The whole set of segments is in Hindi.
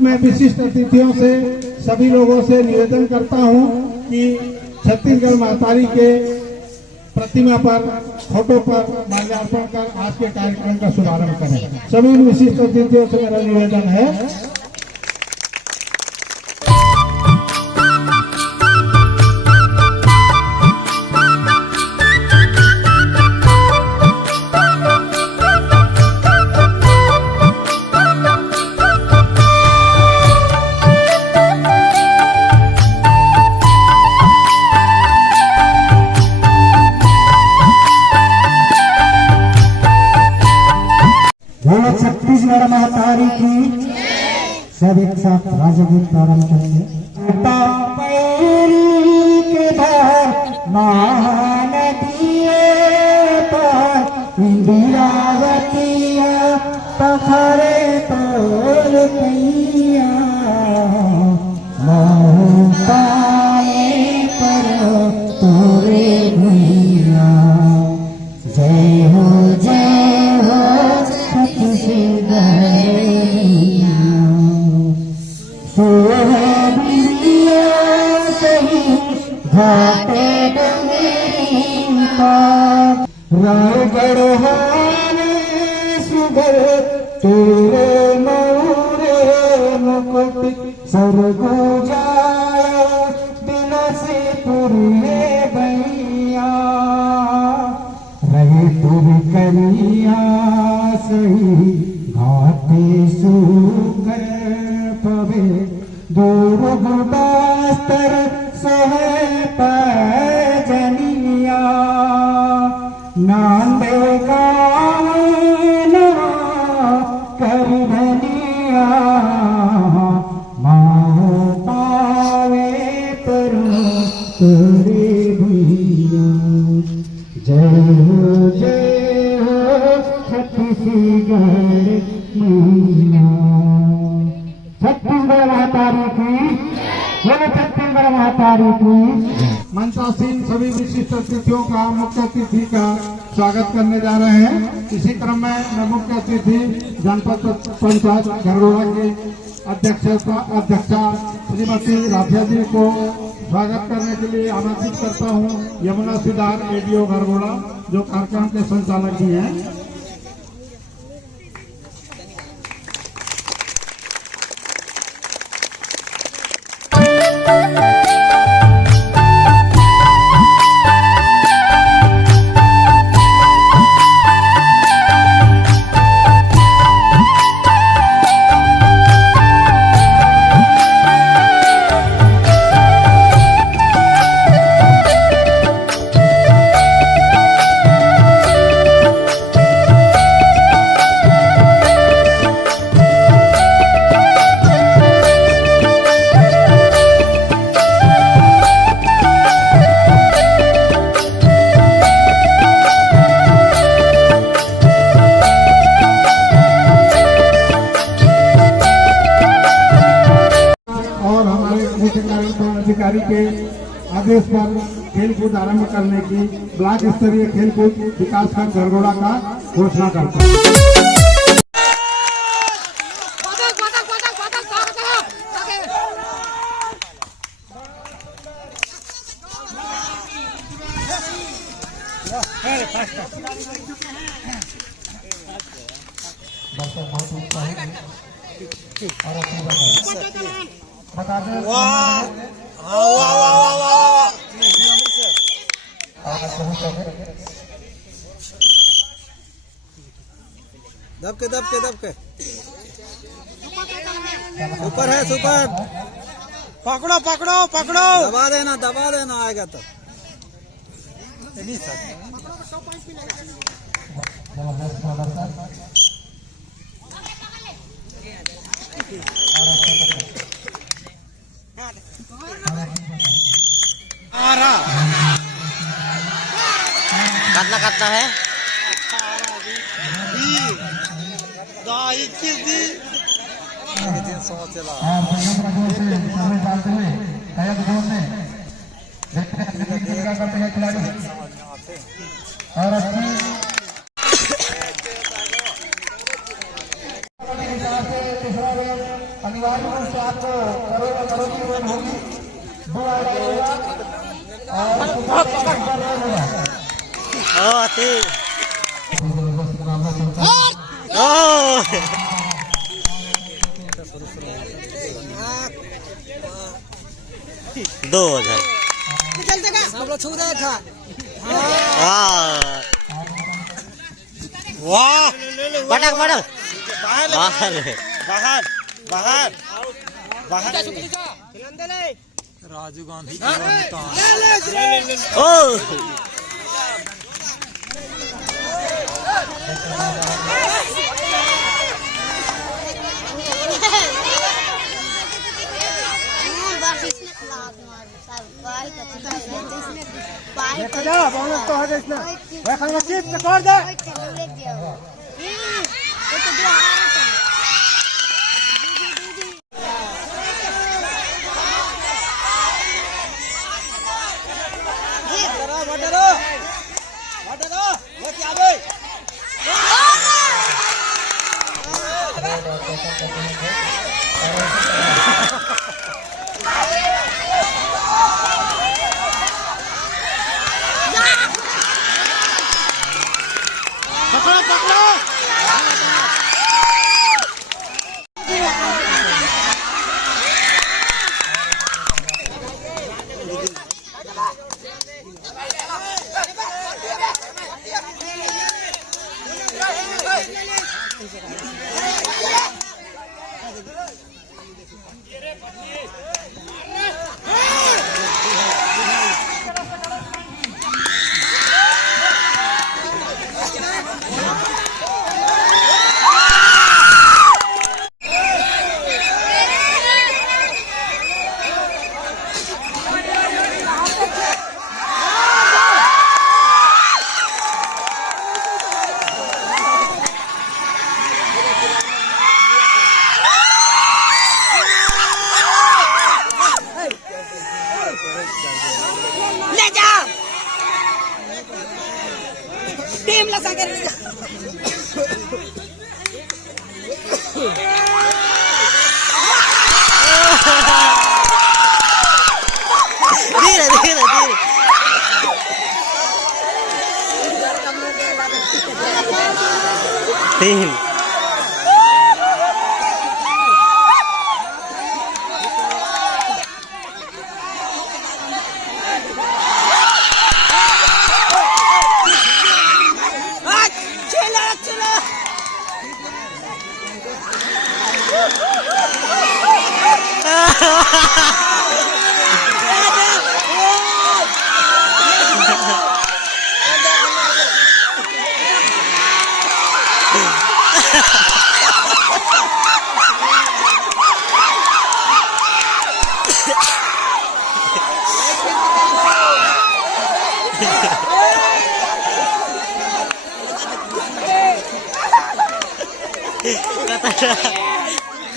अब मैं विशिष्ट अतिथियों से सभी लोगों से निवेदन करता हूं कि छत्तीसगढ़ महतारी के प्रतिमा पर, फोटो पर माल्यार्पण कर आज के कार्यक्रम का शुभारंभ करें। सभी विशिष्ट अतिथियों से मेरा निवेदन है। बोलो छत्तीसगढ़ महतारी की। सब एक साथ राजगीत प्रारंभ करेंगे। इंदिरावतिया पखरे तोल कैया पर तोरे भैया। जय हो घाटे रायगढ़ सुगर तेरे मऊरे मुकुट सरगो जाया दिल से तुरे भैया। रहे तुर करिया सही घाटे सुगर पवे दूर गुदास्तर सोहे पैजनिया। नांदे गाना कर धनिया माहो पावे तरू तेरे भैया। जय हो छत्तीसगढ़ मैया। छत्तीसगढ़ महतारी की। बोलो छत्तीसगढ़ महतारी की। मंचासीन सभी विशिष्ट अतिथियों का मुख्य अतिथि का स्वागत करने जा रहे हैं। इसी क्रम में मैं मुख्य अतिथि जनपद पंचायत घरघोड़ा की अध्यक्षा श्रीमती राठिया जी को स्वागत करने के लिए आमंत्रित करता हूं। यमुना सिदार एडीओ घरघोड़ा जो कार्यक्रम के संचालक भी हैं। अधिकारी के आदेश पर खेलकूद आरंभ करने की ब्लॉक स्तरीय खेलकूद विकासखंड घरघोड़ा का घोषणा करता है। दबके सुपर है सुपर। पकड़ो पकड़ो पकड़ो। दबा देना आएगा तो। काटना है। और अनिवार्य Oh, ati. Oh. दो हजार सब लोग छू रहे था। वाह पटक पटक बाहर बाहर बाहर बाहर राजू गांधी ओ तीन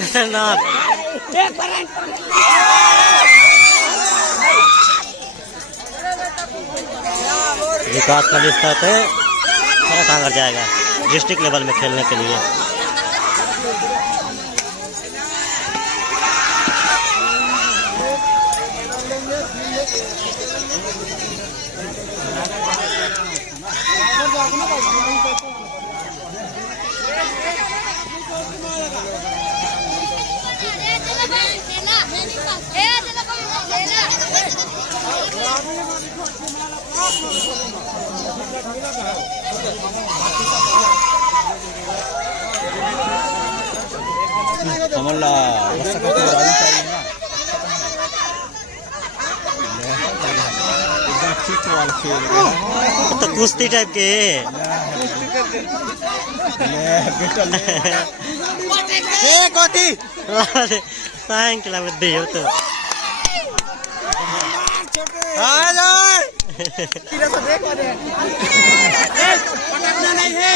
खतरनाक विकास का स्तर पे थोड़ा कहाँ कर जाएगा डिस्ट्रिक्ट लेवल में खेलने के लिए। तो कुश्ती टाइप के तो पकड़ना नहीं है,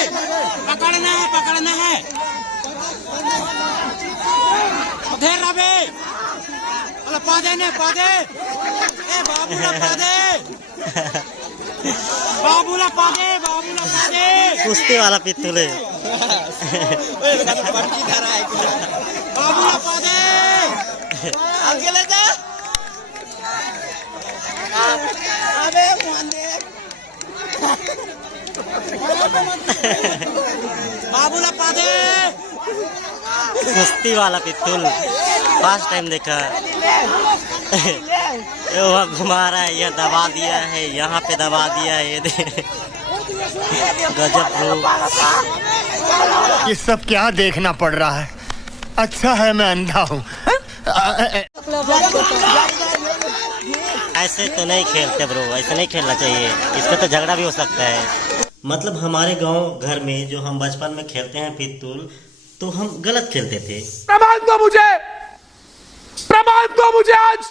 पकड़ना है, पकड़ना है। उधर रबे, अल्लाह पादे ने पादे, ए बाबूला पादे, बाबूला पादे, बाबूला पादे। कुश्ती वाला पित्तुले। बाबूला पादे, आगे ले जा। अबे मुंडे बाबूला पा दे। कुश्ती वाला पिस्तौल फर्स्ट टाइम देखा। ये वहाँ घुमा रहा है, ये दबा दिया है, यहाँ पे दबा दिया है, ये गजब ब्रो। ये सब क्या देखना पड़ रहा है? अच्छा है मैं अंधा हूँ। ऐसे तो नहीं खेलते ब्रो, ऐसे नहीं खेलना चाहिए, इसका तो झगड़ा भी हो सकता है। मतलब हमारे गांव घर में जो हम बचपन में खेलते हैं पिस्तौल, तो हम गलत खेलते थे। प्रमाण दो मुझे आज।